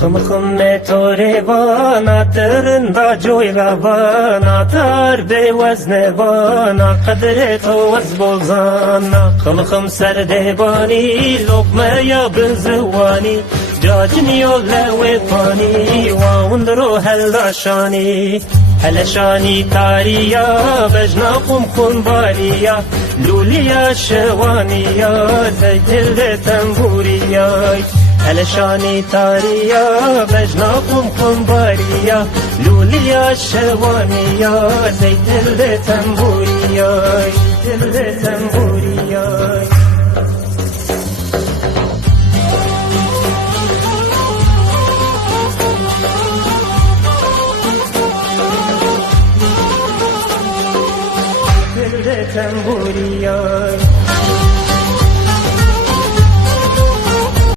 خم خم توری وانا ترندا جوی روانا تر به وزن وانا قدر تو وز بوزانا خم خم سر دیوانی لقمه یا بزوانی جاجنی و لوی پانی واندرو هلاشانی هلشانی تاریا بجنا قم خون باریا لولیا شوانیا زیتل تنبوریا هلشانی تاریا بجنا قم خون باریا لولیا شوانیا زیتل تنبوریا زیتل تنبوریا